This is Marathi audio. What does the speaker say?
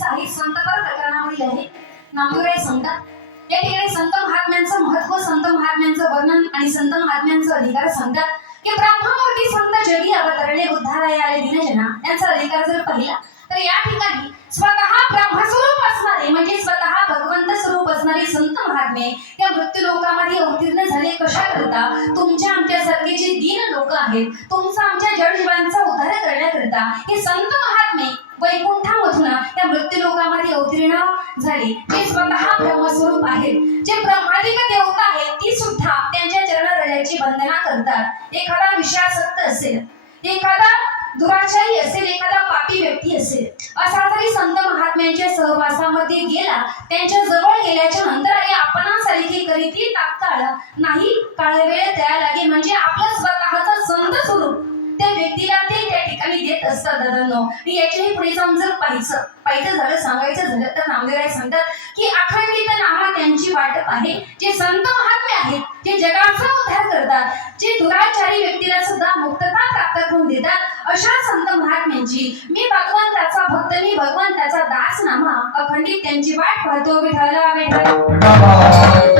यांचं आहे संत पर प्रकरणावरील आहे. नामदेवराय सांगतात या ठिकाणी संत महात्म्यांचं महत्त्व संत महात्म्यांचं वर्णन आणि संत महात्म्यांचं अधिकार सांगतात की ब्रह्ममूर्ती संत जगी अवतरणे उद्धाराय आले दिनजना. यांचा अधिकार जर पाहिला तर या ठिकाणी स्वतः ब्रह्मस्वरूप असणारे म्हणजे स्वतः भगवंत स्वरूप असणारे संत महात्मे त्या मृत्यू लोकामध्ये अवतीर्ण झाले कशा करता? तुमच्या आमच्यासारखे जे दीन लोक आहेत तुमचा आमच्या जडजीवांचा उद्धार करण्याकरता हे संत महात्मे वैकुंठामधून त्या मृत्यू लोकामध्ये अवतीर्ण झाली. जे स्वतः ब्रह्मस्वरूप आहेत. जे ब्रह्मादिक देवता आहेत ती सुद्धा त्यांच्या चरण वंदना करतात. एखादा विषयासक्त असेल एखादा दुराचारी असेल एखादा पापी व्यक्ती असेल असा जरी संत महात्म्यांच्या सहवासामध्ये गेला त्यांच्या जवळ गेल्याच्यानंतर आणि आपण सारखी करीतील तात्काळ नाही काळ वेळ द्यायला लागे म्हणजे आपलं स्वतः येत असतात दादांनो. याच्याही पुढे जाऊन जर पाहिजे पाहिजे झालं सांगायचं झालं तर नामदेवराय सांगतात की अखंडित नामा त्यांची वाटप आहे जे संत महात्मे आहेत जे जगाचा उद्धार करतात जे दुराचारी व्यक्तीला सुद्धा मुक्तता प्राप्त करून देतात अशा संत महात्म्यांची मी भगवंताचा भक्त मी भगवंताचा दास नामा अखंडित त्यांची वाट पाहतो विठाला विठाला